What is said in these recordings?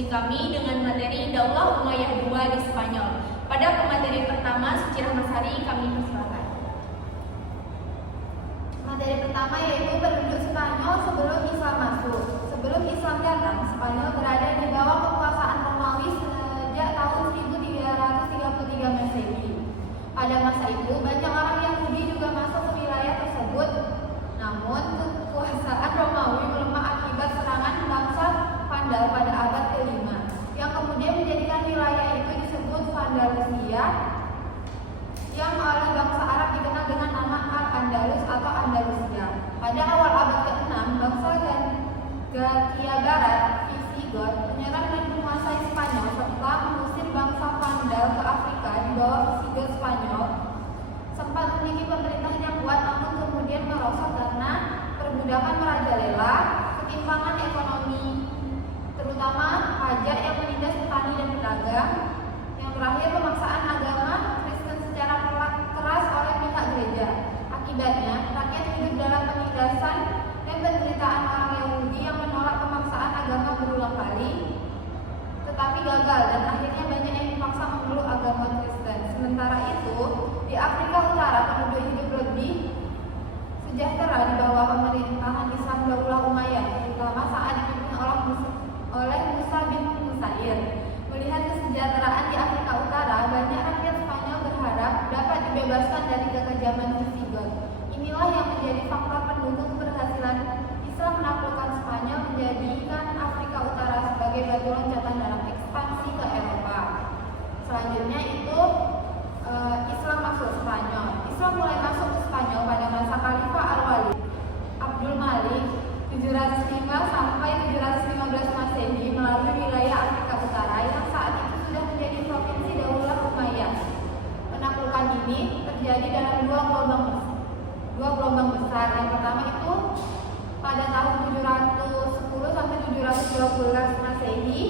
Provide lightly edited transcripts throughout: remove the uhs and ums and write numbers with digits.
diskusi kami dengan materi Daulah Umayyah II di Spanyol. Pada pemateri pertama, Suci Rahmasari, kami persilakan. Materi pertama yaitu penduduk Spanyol sebelum Islam masuk. Sebelum Islam datang, Spanyol berada di bawah kekuasaan Romawi sejak tahun 1333 Masehi. Pada masa itu, banyak orang Yahudi juga masuk ke wilayah tersebut. Namun, kekuasaan Romawi melemah akibat serangan bangsa Vandal pada abad ke-5, yang kemudian menjadikan wilayah itu disebut Andalusia, yang oleh bangsa Arab dikenal dengan nama Al-Andalus atau Andalusia. Pada awal abad ke-6, bangsa Gallia Barat, Visigot, menyerang dan menguasai Spanyol serta mengusir bangsa Vandal ke Afrika di bawah Visigot. Spanyol sempat memiliki pemerintahan yang kuat, namun kemudian merosot karena perbudakan merajalela, ketimpangan ekonomi, terutama pajak yang menindas petani dan pedagang, yang terakhir pemaksaan agama Kristen secara keras oleh pihak gereja. Akibatnya, rakyat hidup dalam penindasan dan penderitaan orang Yahudi yang menolak pemaksaan agama berulang kali, tetapi gagal dan akhirnya banyak yang dipaksa memeluk agama Kristen. Sementara itu, di Afrika Utara penduduk hidup lebih sejahtera di bawah pemerintahan Islam Daulah Umayyah, terutama saat dipimpin oleh Musa bin Nusair. Melihat kesejahteraan di Afrika Utara, banyak rakyat Spanyol berharap dapat dibebaskan dari kekejaman Visigot. Inilah yang menjadi faktor pendukung keberhasilan Islam menaklukkan Spanyol, menjadikan Afrika Utara sebagai batu loncatan dalam ekspansi ke Eropa. Selanjutnya itu Islam masuk Spanyol. Islam mulai masuk ke Spanyol pada masa Khalifah Al-Walid Abdul Malik 705 sampai 715 Masehi melalui wilayah Afrika Utara yang saat itu sudah menjadi provinsi Daulah Umayyah. Penaklukan ini terjadi dalam dua gelombang besar. Yang pertama itu pada tahun 710 sampai 712 Masehi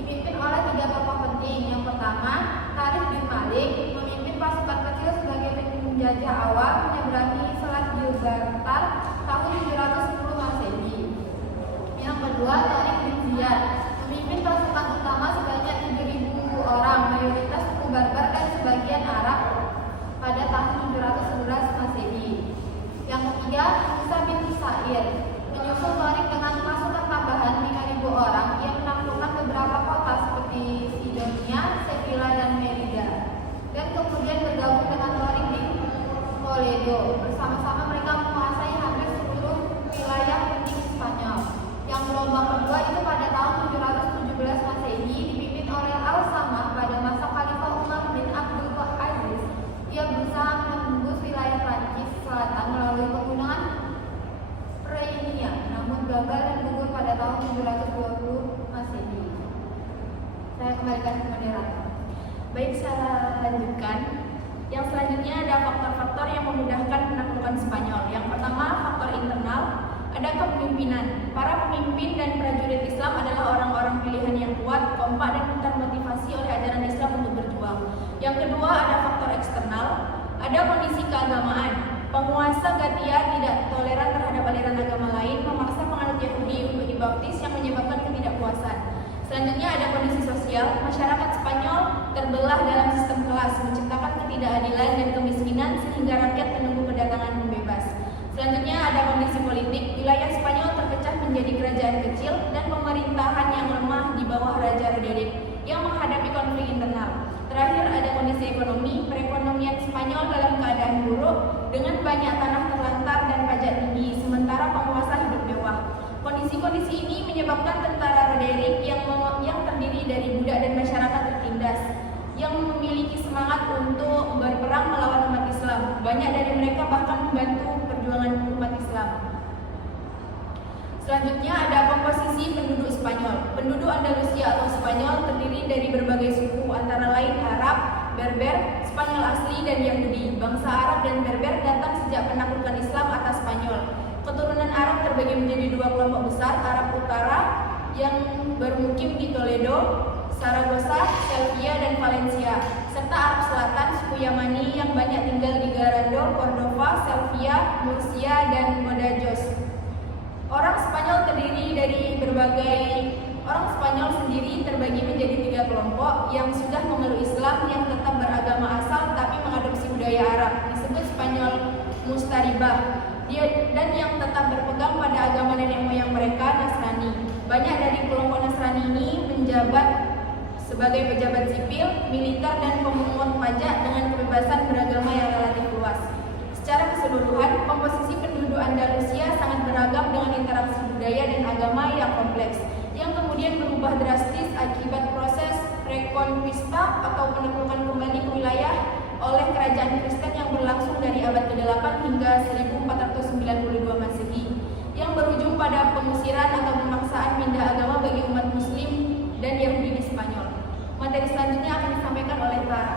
dipimpin oleh tiga tokoh penting. Yang pertama, Tarikh bin Malik memimpin pasukan kecil sebagai penjajah awal menyeberangi Selat Gibraltar tahun 710 Masehi. Yang kedua, Tariq bin Ziyad memimpin pasukan utama sebanyak 7.000 orang, mayoritas suku Barbar dan sebagian Arab pada tahun 711 Masehi. Yang ketiga, Musa bin Nusair menyusul Tariq dengan pasukan tambahan 5.000 orang yang menaklukkan beberapa kota seperti Sidonia, Sevilla, dan Merida, dan kemudian bergabung dengan Tariq di Toledo. Bersama-sama mereka menguasai hampir seluruh wilayah penting Spanyol. Yang gelombang kedua itu pada tahun 717 Masehi dipimpin oleh Al-Samah pada masa Khalifah Umar bin Abdul Aziz. Dia berusaha menembus wilayah Prancis Selatan melalui pegunungan Pyrenees, namun gagal dan gugur pada tahun 720 Masehi. Saya kembalikan ke moderator. Baik, saya lanjutkan. Yang selanjutnya ada faktor-faktor yang memudahkan penaklukan Spanyol. Yang pertama, faktor internal, ada kepemimpinan. Para pemimpin dan prajurit Islam adalah orang-orang pilihan yang kuat, kompak, dan termotivasi oleh ajaran Islam untuk berjuang. Yang kedua, ada faktor eksternal, ada kondisi keagamaan. Penguasa Gallia tidak toleran terhadap aliran agama lain, memaksa penganut Yahudi untuk dibaptis yang menyebabkan ketidakpuasan. Selanjutnya ada kondisi sosial. Masyarakat Spanyol terbelah dalam sistem kelas, menciptakan ketidakadilan dan kemiskinan sehingga rakyat menunggu kedatangan pembebas. Selanjutnya ada kondisi politik. Wilayah Spanyol terpecah menjadi kerajaan kecil dan pemerintahan yang lemah di bawah Raja Roderick yang menghadapi konflik internal. Terakhir ada kondisi ekonomi. Perekonomian Spanyol dalam keadaan buruk dengan banyak tanah terlantar dan pajak tinggi, sementara penguasa hidup mewah. Kondisi-kondisi ini menyebabkan tentara Roderick yang terdiri dari budak dan masyarakat tertindas yang memiliki semangat untuk berperang melawan umat Islam. Banyak dari mereka bahkan membantu perjuangan umat Islam. Selanjutnya ada komposisi penduduk Spanyol. Penduduk Andalusia atau Spanyol terdiri dari berbagai suku, antara lain Arab, Berber, Spanyol asli, dan Yahudi. Bangsa Arab dan Berber datang sejak penaklukan Islam atas Spanyol. Keturunan Arab terbagi menjadi dua kelompok besar, Arab Utara yang bermukim di Toledo, Saragossa, Sevilla, dan Valencia, serta Arab Selatan, suku Yamani yang banyak tinggal di Garando, Cordova, Sevilla, Murcia, dan Badajoz. Orang Spanyol sendiri terbagi menjadi 3 kelompok yang sudah memeluk Islam, yang tetap beragama asal tapi mengadopsi budaya Arab, disebut Spanyol Mustaribah, dan yang tetap berpegang pada agama nenek moyang mereka, Nasrani. Banyak dari kelompok Nasrani ini menjabat sebagai pejabat sipil, militer, dan pemungut pajak dengan kebebasan beragama yang relatif luas. Secara keseluruhan, komposisi penduduk Andalusia sangat beragam dengan interaksi budaya dan agama yang kompleks, yang kemudian berubah drastis akibat proses reconquista atau penaklukan kembali ke wilayah oleh kerajaan Kristen yang berlangsung dari abad ke-8 hingga 1492 Masehi, yang berujung pada pengusiran atau pemaksaan pindah agama bagi umat Muslim dan Yahudi di Spanyol. Materi selanjutnya akan disampaikan oleh Tara.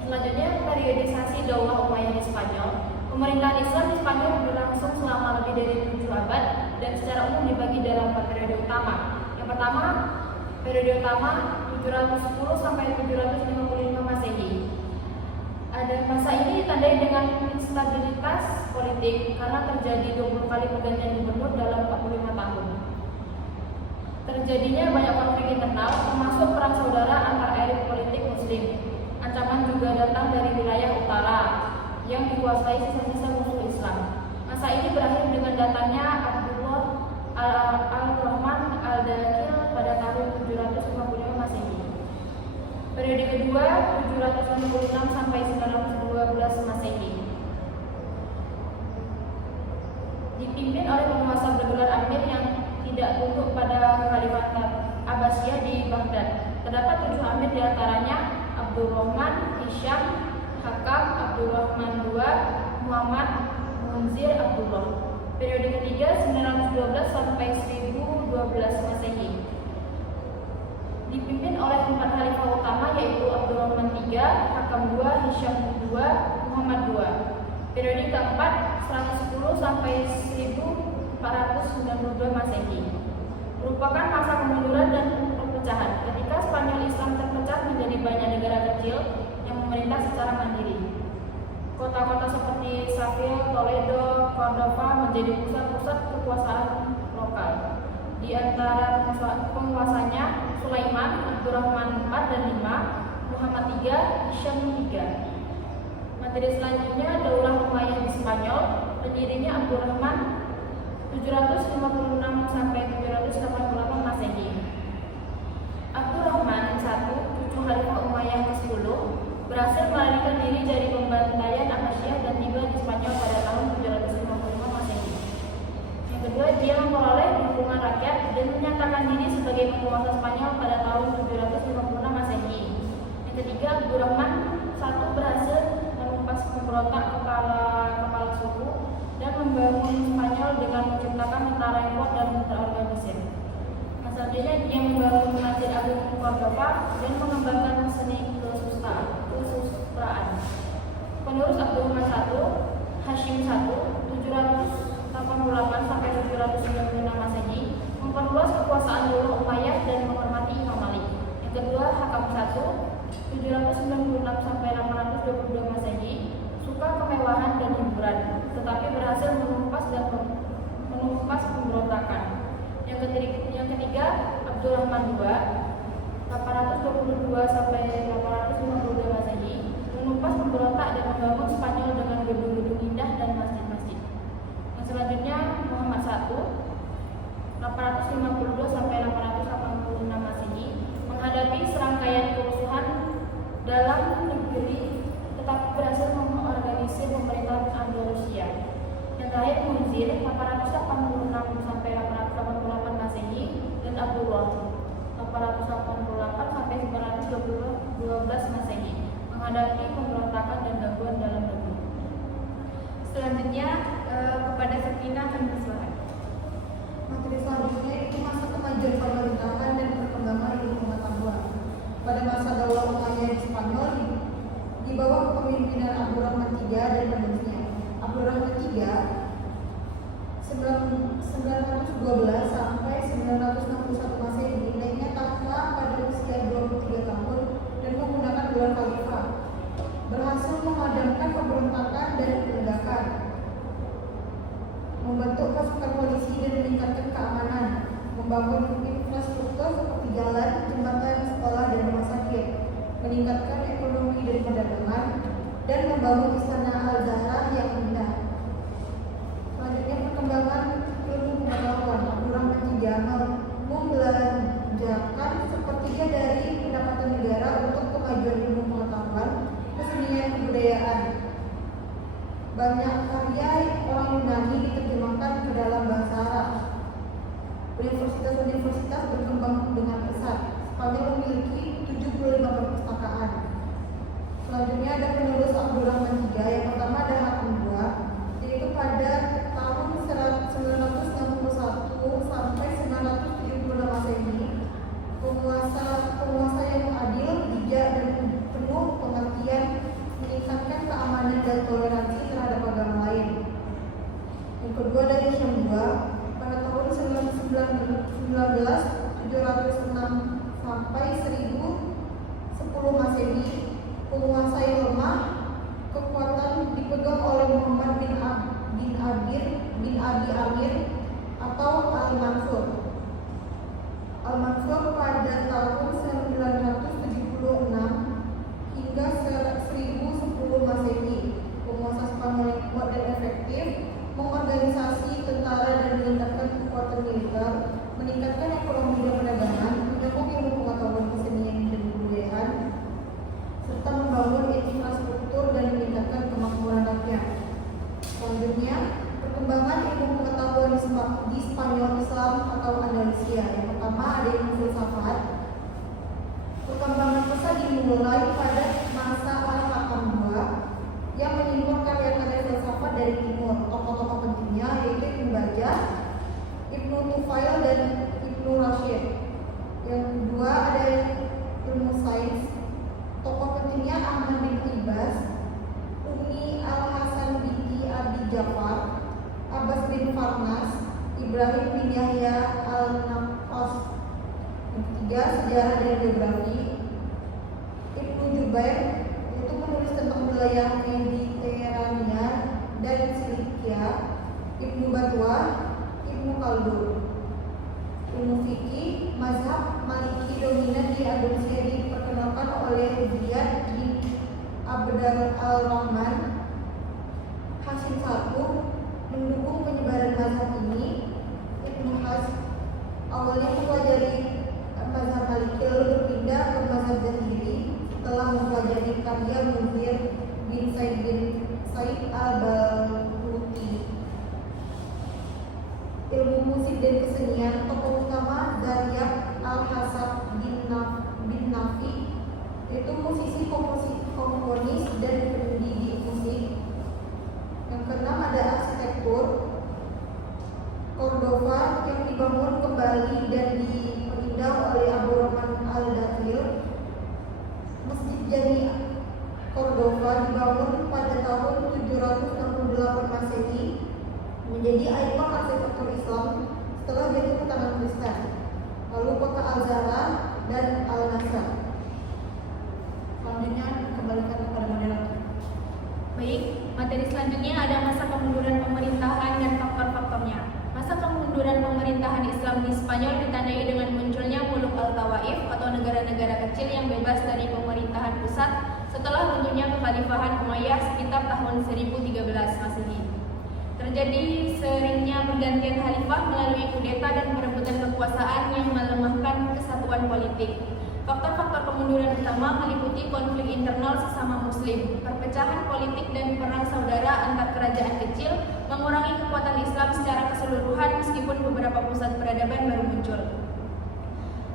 Selanjutnya, periodisasi Daulah Umayyah di Spanyol. Pemerintahan Islam di Spanyol berlangsung selama lebih dari 7 abad dan secara umum dibagi dalam 4 periode utama. Yang pertama, periode utama 710 sampai 755 Masehi. Masa ini ditandai dengan instabilitas politik karena terjadi 20 kali pergantian gubernur dalam 45 tahun. Terjadinya banyak konflik internal, termasuk perang saudara antar elit politik Muslim. Ancaman juga datang dari wilayah utara yang dikuasai sisa-sisa musuh Islam. Masa ini berakhir dengan datangnya Abdullah al-Rahman al-Dakhil pada tahun 755 Masehi. Periode kedua 766 sampai 912 Masehi. Dipimpin oleh penguasa bergelar Amir yang tidak tunduk pada Khalifat Abbasiyah di Baghdad. Terdapat 7 Amir diantaranya Abdurrahman, Hisham, Hakam, Abdurrahman II, Muhammad, Munzir, Abdullah. Periode ketiga 912 sampai 1012 Masehi. Dipimpin oleh 4 khalifah utama yaitu Abdurrahman III, Hakam II, Hisham II, Muhammad II. Periode keempat 110 sampai 1492 Masehi. Merupakan masa kemunduran dan perpecahan ketika Spanyol Islam terpecah menjadi banyak negara kecil yang memerintah secara mandiri. Kota-kota seperti Seville, Toledo, Cordova menjadi pusat-pusat kekuasaan lokal. Di antara penguasanya Sulaiman, Abdurrahman IV dan V, Muhammad III, Hisham III. Materi selanjutnya Daulah Umayyah di Spanyol, pendirinya Abdurrahman 756 sampai 788 Masehi. Abdurrahman I, cucu Khalifah Umayyah ke-10, berhasil melarikan diri dari pembantaian Abbasiyah dan tiba di Spanyol pada tahun 755 Masehi. Yang kedua, dia memperoleh dukungan rakyat dan menyatakan diri sebagai penguasa Spanyol pada tahun 756 Masehi. Yang ketiga, Abdurrahman I berhasil menumpas pemberontak kepala suku dan membangun Spanyol dengan menciptakan tentara yang kuat dan terorganisir. Selanjutnya, dia membangun Masjid Agung Cordova dan mengembangkan seni kesusastraan. Penerus Abdurrahman I, Hashim I, 788 sampai 796 Masehi, memperluas kekuasaan Daulah Umayyah dan menghormati Imam Malik. Yang kedua, Hakam I, 796 sampai 822 Masehi, suka kemewahan dan hiburan, tetapi berhasil menumpas pemberontakan. Yang ketiga, Abdurrahman II, 822 sampai 852 Masehi, menumpas pemberontak dan membangun Spanyol dengan gedung-gedung indah dan masjid-masjid. Yang selanjutnya, Muhammad I, 852 sampai 886 Masehi, menghadapi serangkaian kerusuhan dalam negeri, tetapi berhasil mengorganisir pemerintahan Andalusia. Yang terakhir, Munzir, 886 sampai 888 Masehi, dan Abdullah, 888 sampai 912 Masehi, menghadapi pemberontakan dan gangguan dalam negeri. Selanjutnya kepada Septina akan bersuara. Materi selanjutnya itu masa kemajuan pemerintahan dan perkembangan ilmu pengetahuan. Pada masa Daulah Umayyah di Spanyol di bawah kepemimpinan Abdurrahman III dan penerusnya. Abdurrahman III 912 sampai 961 Masehi, naiknya tahta pada usia 23 tahun dan menggunakan gelar khalifah, berhasil memadamkan pemberontakan dan penegakan, membentuk pasukan polisi dan meningkatkan keamanan, membangun infrastruktur seperti jalan, sepertiga dari pendapatan negara untuk kemajuan ilmu pengetahuan, kesenian, kebudayaan. Banyak karya orang Yunani diterjemahkan ke dalam bahasa Arab. Universitas-universitas berkembang dengan pesat. Spanyol memiliki 75 perpustakaan. Selanjutnya ada penulis Abdurrahman III. Yang pertama ada Hatem II, yaitu pada tahun 961 sampai 976 Masehi. Penguasa yang adil, bijak, dan penuh pengertian, meningkatkan keamanan dan toleransi terhadap agama lain. Yang kedua ada Hisham II. Pada tahun 1906 sampai 1010 Masehi, penguasa yang lemah, kekuatan dipegang oleh Muhammad bin Abi Amir atau Al-Mansur. Al-Mansur pada tahun 976 hingga 1010 Masehi, penguasa Spanyol yang kuat dan efektif, mengorganisasi tentara dan meningkatkan kekuatan militer, meningkatkan ekonomi dan perdagangan, menyambung ilmu pengetahuan, kesenian dan kebudayaan, serta membangun infrastruktur dan meningkatkan kemakmuran rakyat. Selanjutnya, perkembangan ilmu pengetahuan di Spanyol Islam atau Andalusia. Yang pertama ada ilmu filsafat. Perkembangan pesat dimulai pada masa Al-Hakam II yang menyimpulkan karya-karya filsafat dari timur. Tokoh-tokoh pentingnya yaitu Ibnu Bajjah, Ibnu Tufail, dan Ibnu Rashid. Yang kedua ada ilmu sains. Tokoh pentingnya Ahmad bin Ibas, Umi Al-Hasan binti Abi Ja'far, Abbas bin Farnas, Ibrahim bin Yahya Al-Naqas. Yang ketiga sejarah dan geografi. Ibnu Jubair itu menulis tentang wilayah Mediterania dan Silikia. Ibnu Batwa, Ibnu Khaldun. Ilmu fikih, mazhab Maliki dominan di Andalusia diperkenalkan oleh Ziyad bin Abdul al-Rahman. Hasim I mendukung penyebaran mazhab ini. Ibnu Hazm awalnya mempelajari mazhab Maliki lalu berpindah ke mazhab Zahiri setelah mempelajari karya Munzir bin Said al-Balkhuti. Ilmu musik dan kesenian, tokoh utama Zaryab Al-Hasab bin Nafi, yaitu musisi, komponis, dan pendidik musik. Yang keenam ada arsitektur. Cordova yang dibangun kembali dan diperindah oleh Abu Rahman Al-Dakhil. Masjid Jami Cordova dibangun pada tahun 768 Masehi, menjadi ikon arsitektur Islam setelah jatuh ke tangan Kristen. Lalu kota Al-Zahra dan Al-Nasr. Selanjutnya kembalikan kepada moderator. Baik, materi selanjutnya ada masa kemunduran pemerintahan dan faktor-faktornya. Masa kemunduran pemerintahan Islam di Spanyol ditandai dengan munculnya Muluk Al-Tawaif atau negara-negara kecil yang bebas dari pemerintahan pusat setelah runtuhnya kekhalifahan Umayyah sekitar tahun 1013 Masehi. Terjadi seringnya pergantian khalifah melalui kudeta dan perebutan kekuasaan yang melemahkan kesatuan politik. Faktor-faktor kemunduran utama meliputi konflik internal sesama muslim, perpecahan politik dan perang saudara antar kerajaan kecil, mengurangi kekuatan Islam secara keseluruhan meskipun beberapa pusat peradaban baru muncul.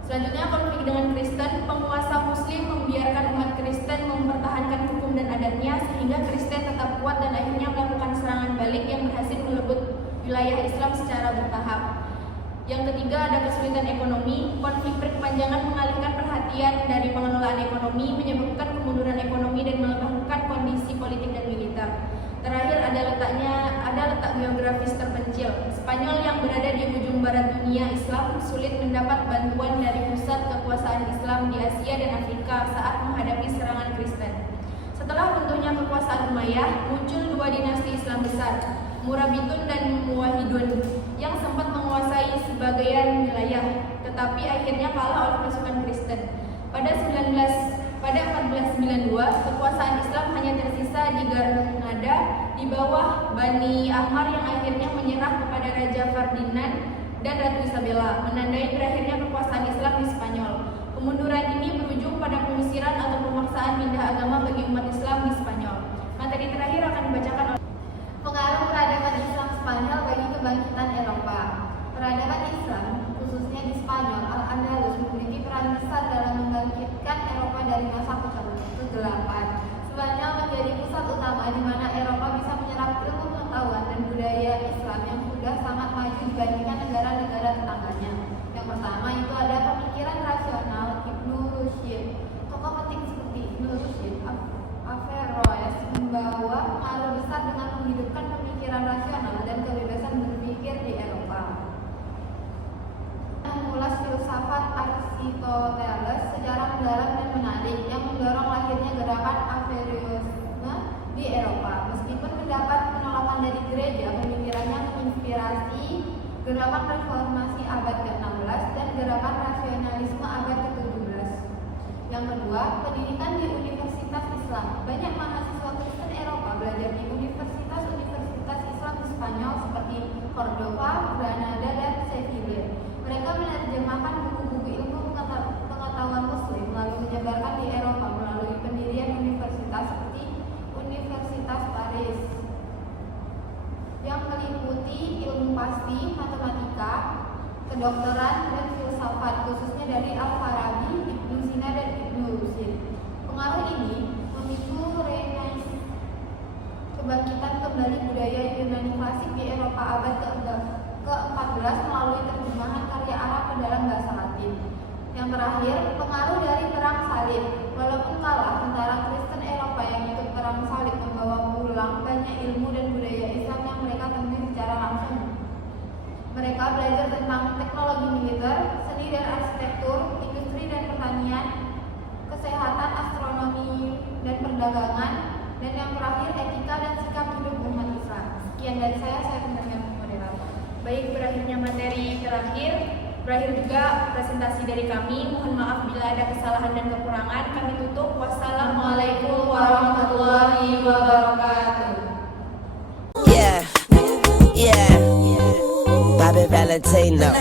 Selanjutnya konflik dengan Kristen, penguasa muslim membiarkan umat Kristen mempertahankan hukum dan adatnya sehingga Kristen tetap kuat dan akhirnya melakukan serangan balik yang berhasil merebut wilayah Islam secara bertahap. Yang ketiga ada kesulitan ekonomi. Konflik berkepanjangan mengalihkan perhatian dari pengelolaan ekonomi, menyebabkan kemunduran ekonomi dan melemahkan kondisi politik dan militer. Terakhir ada letak geografis terpencil. Spanyol yang berada di ujung barat dunia Islam sulit mendapat bantuan dari pusat kekuasaan Islam di Asia dan Afrika saat menghadapi serangan Kristen. Setelah runtuhnya kekuasaan Umayyah, muncul dua dinasti Islam besar, Murabitun dan Muwahhidun, yang sempat menguasai sebagian wilayah, tetapi akhirnya kalah oleh pasukan Kristen. Pada 1492, kekuasaan Islam hanya tersisa di Granada di bawah Bani Ahmar yang akhirnya menyerah kepada Raja Ferdinand dan Ratu Isabella, menandai berakhirnya kekuasaan Islam di Spanyol. dari masa kegelapan. Spanyol menjadi pusat utama di mana Eropa bisa menyerap ilmu pengetahuan dan budaya Islam yang sudah sangat maju dibandingkan negara-negara tetangganya. Yang pertama itu ada pemikiran rasional Ibnu Rushd. Tokoh penting seperti Ibnu Rushd, Averroes membawa pengaruh besar dengan menghidupkan pemikiran rasional dan kebebasan berpikir di Eropa. Mengulas filsafat Aristoteles secara mendalam dan menarik yang mendorong lahirnya gerakan Averroisme di Eropa. Meskipun mendapat penolakan dari gereja, pemikirannya menginspirasi gerakan reformasi abad ke-16 dan gerakan rasionalisme abad ke-17. Yang kedua, pendidikan di Universitas Islam. Banyak mahasiswa Kristen Eropa belajar di universitas-universitas Islam di Spanyol seperti Cordova, Granada, dan Sevilla. Mereka menerjemahkan buku-buku ilmu pengetahuan Muslim lalu menyebarkan di Eropa melalui pendirian universitas seperti Universitas Paris yang meliputi ilmu pasti, matematika, kedokteran, dan filsafat khususnya dari Al-Farabi, Ibnu Sina, dan Ibnu Rushd. Pengaruh ini memicu Renaissance, kebangkitan kembali budaya Yunani klasik di Eropa abad ke-14 melalui terjemahan karya Arab ke dalam bahasa Latin. Yang terakhir, pengaruh dari perang salib. Walaupun kalah, tentara Kristen Eropa yang ikut perang salib membawa pulang banyak ilmu dan budaya Islam yang mereka temui secara langsung. Mereka belajar tentang teknologi militer, seni dan arsitektur, industri dan pertanian, kesehatan, astronomi dan perdagangan, dan yang terakhir etika dan sikap hidup umat Islam. Sekian dari saya benar-benar moderator. Baik, berakhirnya materi terakhir. Berakhir juga presentasi dari kami. Mohon maaf bila ada kesalahan dan kekurangan. Kami tutup. Wassalamualaikum warahmatullahi wabarakatuh. Yeah, Bobby Valentino.